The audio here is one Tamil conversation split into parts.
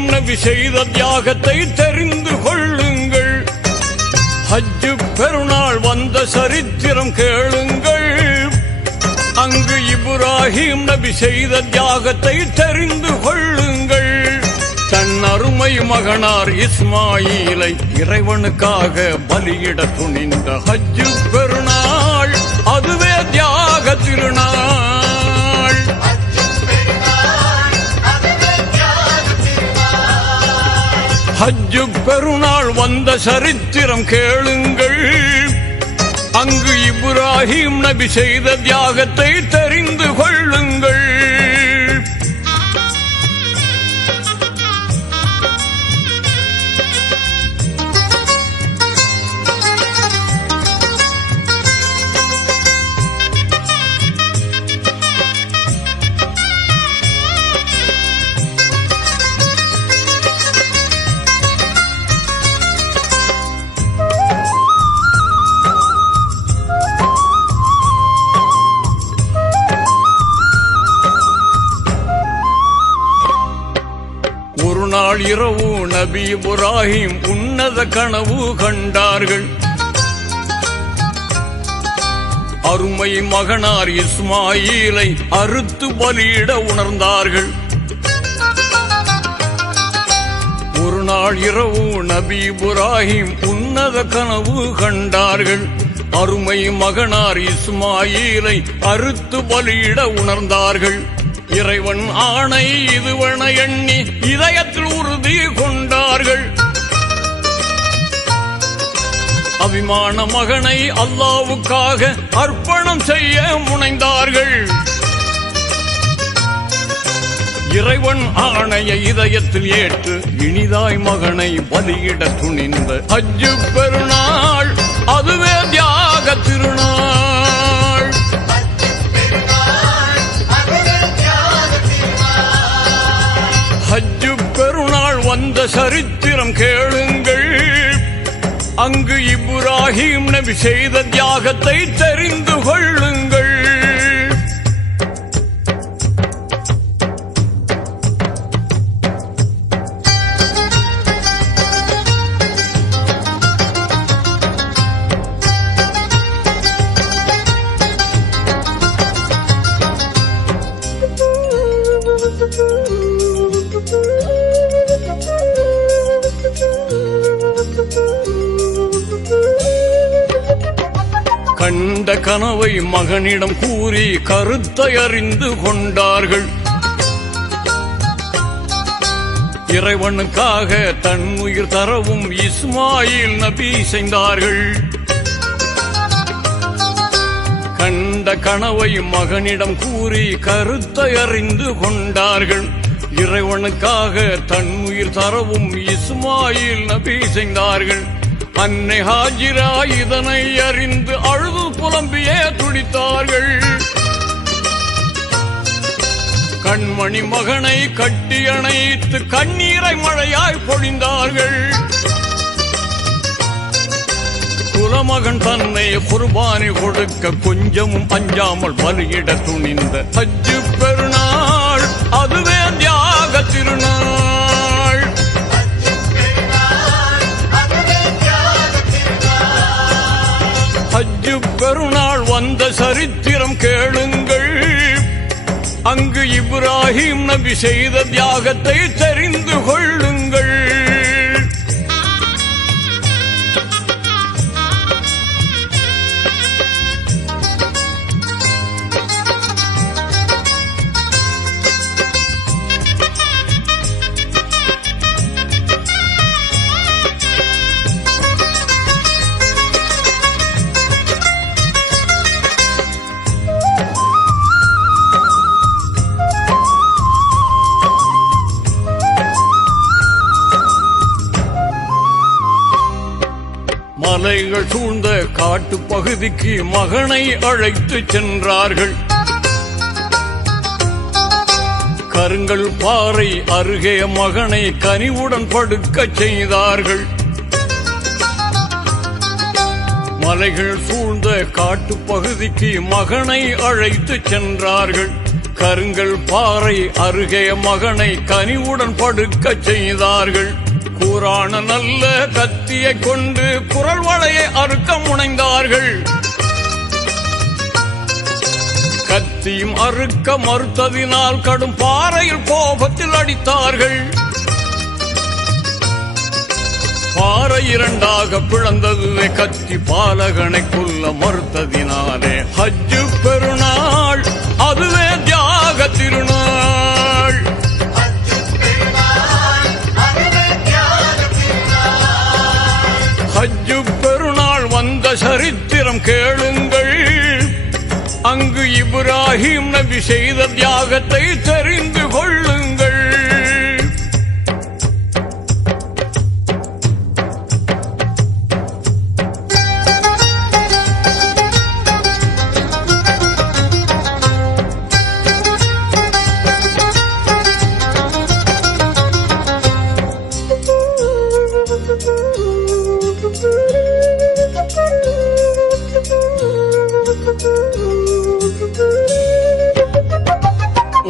இப்ராஹிம் நபி செய்த தியாகத்தை தெரிந்து கொள்ளுங்கள். ஹஜ்ஜு பெருநாள் வந்த சரித்திரம் கேளுங்கள். அங்கு இப்ராஹிம் நபி செய்த தியாகத்தை தெரிந்து கொள்ளுங்கள். தன் அருமை மகனார் இஸ்மாயிலை இறைவனுக்காக பலியிட துணிந்த ஹஜ்ஜு பெருநாள் அதுவே தியாக திருநாள். ஹஜ்ஜு பெருநாள் வந்த சரித்திரம் கேளுங்கள். அங்கு இப்ராஹிம் நபி செய்த தியாகத்தை தெரிந்து கொள்ளுங்கள். ஒரு நாள் இரவு நபி இப்ராஹிம் உன்னத கனவு கண்டார்கள். அருமை மகனார் இஸ்மாயிலை அறுத்து பலியிட உணர்ந்தார்கள். ஒரு நாள் இரவு நபி இப்ராஹிம் உன்னத கனவு கண்டார்கள். அருமை மகனார் இஸ்மாயிலை அறுத்து பலியிட உணர்ந்தார்கள். இறைவன் ஆணை இதுவென எண்ணி இதயத்தில் உறுதி கொண்டார்கள். அபிமான மகனை அல்லாவுக்காக அர்ப்பணம் செய்ய முனைந்தார்கள். இறைவன் ஆணையை இதயத்தில் ஏற்று இனிதாய் மகனை பலியிட துணிந்த ஹஜ்ஜு பெருநாள் அதுவே தியாக திருநாள். ஹஜ்ஜு பெருநாள் வந்த சரித்திரம் கேளுங்கள். அங்கு இப்ராஹிம் நபி செய்த தியாகத்தை தெரிந்து கொள்ளுங்கள். கண்ட கனவை மகனிடம் கூறி கருத்தை அறிந்து கொண்டார்கள். இறைவனுக்காக தன் உயிர் தரவும் இஸ்மாயில் நபி செய்தார்கள். கண்ட கனவை மகனிடம் கூறி கருத்தை அறிந்து கொண்டார்கள். இறைவனுக்காக தன் உயிர் தரவும் இஸ்மாயில் நபி செய்தார்கள். அன்னை ஹாஜிரா இதனை அறிந்து அழுது புலம்பியே துடித்தார்கள். கண்மணி மகனை கட்டி அணைத்து கண்ணீரை மழையாய் பொழிந்தார்கள். குலமகன் தன்னை குர்பானி கொடுக்க கொஞ்சமும் அஞ்சாமல் பலியிட துணிந்த ஹஜ்ஜு பெருநாள் அதுவே தியாக திருநாள். ஹஜ்ஜு பெருநாள் வந்த சரித்திரம் கேளுங்கள். அங்கு இப்ராஹிம் நபி செய்த தியாகத்தை தெரிந்து கொள்ளுங்கள். மலைகள் சூழ்ந்த காட்டு பகுதிக்கு மகனை அழைத்து சென்றார்கள். கருங்கல் பாறை அருகே மகனை கனிவுடன் படுக்க செய்தார்கள். மலைகள் சூழ்ந்த காட்டு பகுதிக்கு மகனை அழைத்து சென்றார்கள். கருங்கல் பாறை அருகே மகனை கனிவுடன் படுக்க செய்தார்கள். கூரான நல்ல கத்தியை கொண்டு குரல் வளையை அறுக்க முனைந்தார்கள். கத்தியும் அறுக்க மறுத்ததினால் கடும் பாறையில் கோபத்தில் அடித்தார்கள். பாறை இரண்டாக பிளந்ததுவே கத்தி பாலகனை கொல்ல மறுத்ததினாலே. ஹஜ்ஜு பெருநாள் அதுவே தியாக திருநாள். ஹஜ்ஜு பெருநாள் வந்த சரித்திரம் கேளுங்கள். அங்கு இப்ராஹிம் நபி செய்த தியாகத்தை தெரிந்து கொள்ளுங்கள்.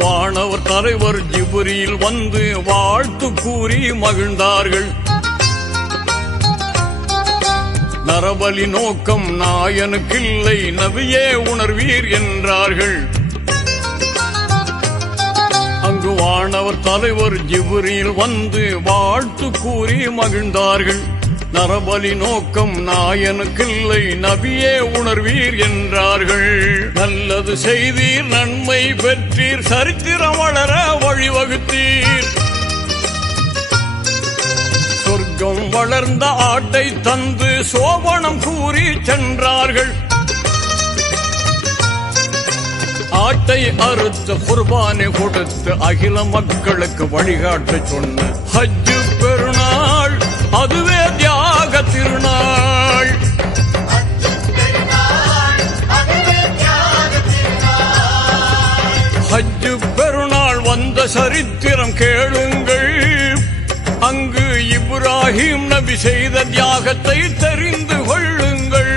வானவர் தலைவர் ஜிப்ரீல் வந்து வாழ்த்து கூறி மகிழ்ந்தார்கள். நரபலி நோக்கம் நாயனுக்கில்லை, நபியே உணர்வீர் என்றார்கள். அங்கு வானவர் தலைவர் ஜிப்ரீல் வந்து வாழ்த்து கூறி மகிழ்ந்தார்கள். நரபலி நோக்கம் நாயனுக்கில்லை, நபியே உணர்வீர் என்றார்கள். நல்லது செய்தீர், நன்மை பெற்றீர், சரித்திரம் வளர வழிவகுத்தீர். சொர்க்கம் வளர்ந்த ஆட்டை தந்து சோபனம் கூறி சென்றார்கள். ஆட்டை அறுத்த குர்பானை கொடுத்து அகில மக்களுக்கு வழிகாட்ட சொன்ன ஹஜ்ஜு பெருநாள் அதுவே தியாக திருநாள். ஹஜ்ஜு பெருநாள் வந்த சரித்திரம் கேளுங்கள். அங்கு இப்ராஹிம் நபி செய்த தியாகத்தை தெரிந்து கொள்ளுங்கள்.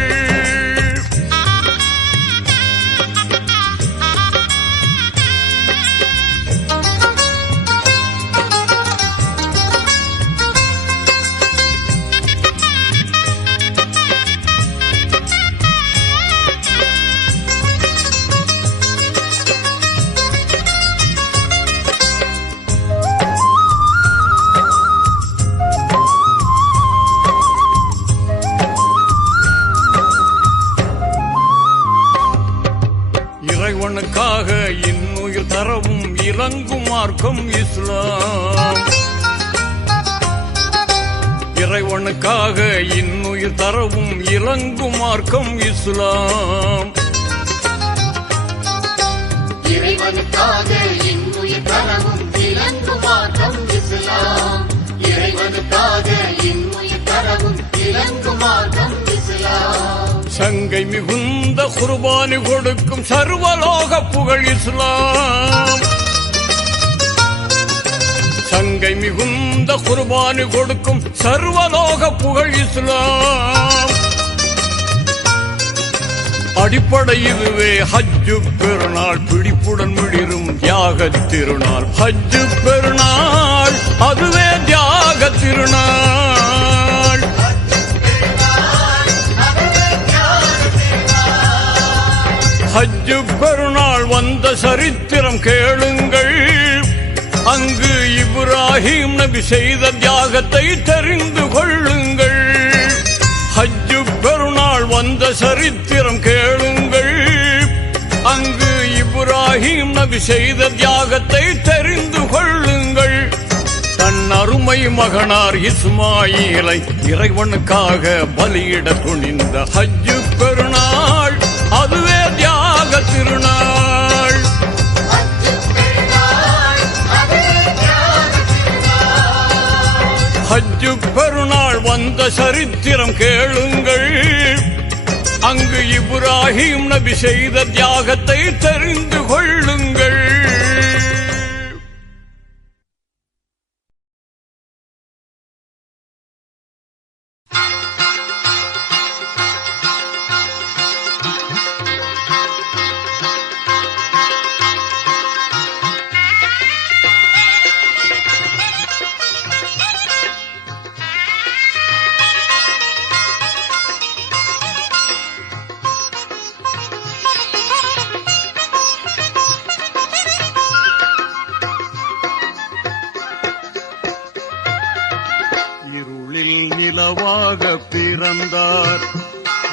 இறைவனுக்காக இன்னுயிர் தரவும் இலங்கும் மார்க்கம் இஸ்லாம். இறைவனுக்காக இன்னுயிர் தரவும் இலங்கும் மார்க்கம் இஸ்லாம். இறைவனுக்காக இன்னுயிர் தரவும் இலங்கும் மார்க்கம் இஸ்லாம். இறைவனுக்காக இன்னுயிர் தரவும் இலங்கும் மார்க்கம் இஸ்லாம். சங்கை மிகுந்த குர்பானி கொடுக்கும் சர்வலோக புகழ் இஸ்லாம். சங்கை மிகுந்த குர்பானி கொடுக்கும் சர்வலோக புகழ் இஸ்லாம். அடிப்படை இதுவே ஹஜ்ஜு பெருநாள், பிடிப்புடன் மிளிரும் தியாக திருநாள். ஹஜ்ஜு பெருநாள் அதுவே தியாக திருநாள். ஹஜ்ஜு பெருநாள் வந்த சரித்திரம் கேளுங்கள். அங்கு இப்ராஹிம் நபி செய்த தியாகத்தை தெரிந்து கொள்ளுங்கள். ஹஜ்ஜு பெருநாள் வந்த சரித்திரம் கேளுங்கள். அங்கு இப்ராஹிம் நபி செய்த தியாகத்தை தெரிந்து கொள்ளுங்கள். தன் அருமை மகனார் இஸ்மாயிலை இறைவனுக்காக பலியிட துணிந்த ஹஜ்ஜு பெருநாள் அதுவே தியாக திருநாள். ஹஜ்ஜு பெருநாள் வந்த சரித்திரம் கேளுங்கள். அங்கு இப்ராஹிம் நபி செய்த தியாகத்தை தெரிந்து கொள்ளுங்கள். பிறந்தார்.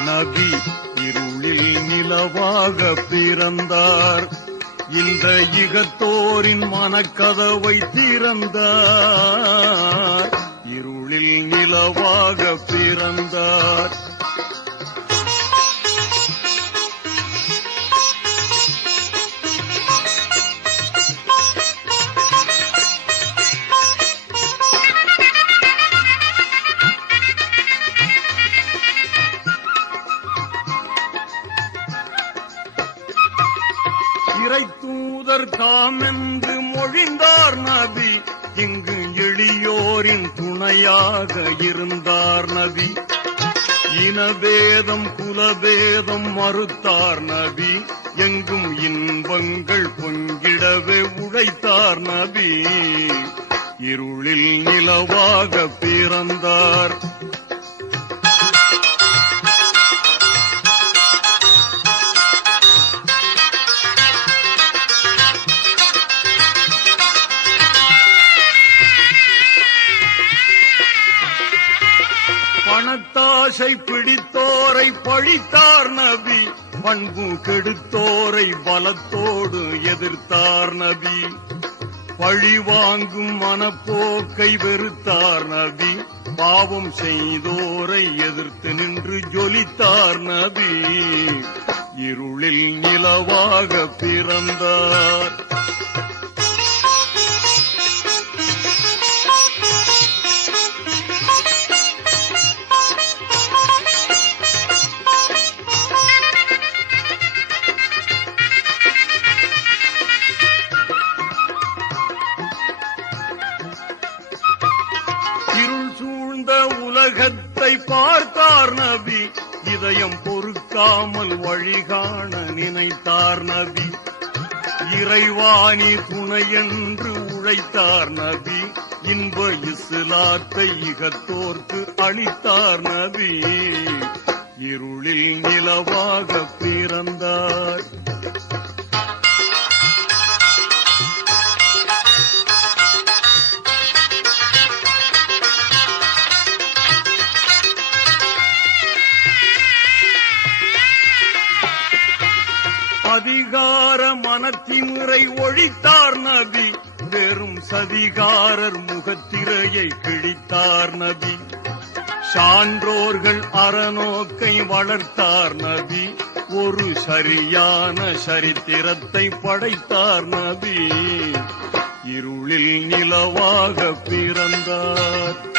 நபி இருளில் நிலவாக பிறந்தார். இந்த இகத்தோரின் மனக்கதவை திறந்தார். இருளில் நிலவாக பிறந்தார். இறை தூதர் தாமென்று மொழிந்தார் நபி. இங்கு எளியோரின் துணையாக இருந்தார் நபி. இனபேதம் குலபேதம் மறுத்தார் நபி. எங்கும் இன்பங்கள் பொங்கிடவே உழைத்தார் நபி. இருளில் நிலவாக பிறந்தார். பணத்தாசை பிடித்தோரை பழித்தார் நபி. பண்பு கெடுத்தோரை பலத்தோடு எதிர்த்தார் நபி. பழி வாங்கும் மனப்போக்கை வெறுத்தார் நபி. பாவம் செய்தோரை எதிர்த்து நின்று ஜொலித்தார் நபி. இருளில் நிலவாக பிறந்தார். இருள் சூழ்ந்த உலகத்தை பார்த்தார் நபி. இதயம் பொறுக்காமல் வழிகாண நினைத்தார் நபி. இறைவாணி துணையென்று உழைத்தார் நபி. இன்ப இஸ்லாத்தை இகத்தோர்க்கு அளித்தார் நபி. இருளில் நிலவாக பிறந்தார். அதிகார மனத்திமுறை ஒழித்தார் நபி. வெறும் சதிகாரர் முகத்திரையை கிழித்தார் நபி. சான்றோர்கள் அறநோக்கை வளர்த்தார் நபி. ஒரு சரியான சரித்திரத்தை படைத்தார் நபி. இருளில் நிலவாக பிறந்தார்.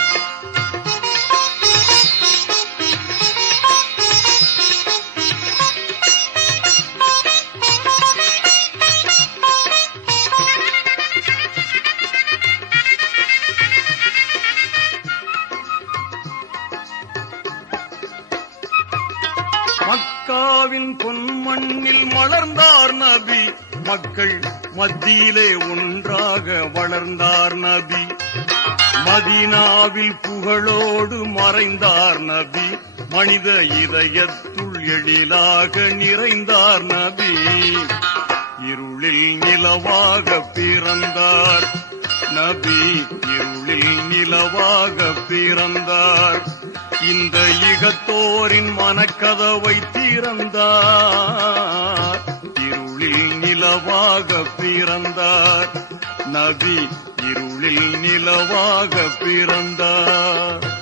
மக்காவின் பொன்மண்ணில் மலர்ந்தார் நபி. மக்கள் மத்தியிலே ஒன்றாக வளர்ந்தார் நபி. மதீனாவில் புகழோடு மறைந்தார் நபி. மனித இதயத்துள் எழிலாக நிறைந்தார் நபி. இருளில் நிலவாக பிறந்தார் நபி. இருளில் நிலவாக பிறந்தார். இந்த இகத்தோரின் மனக்கதவை திறந்தார். இருளில் நிலவாக பிறந்தார் நபி. இருளில் நிலவாக பிறந்தார்.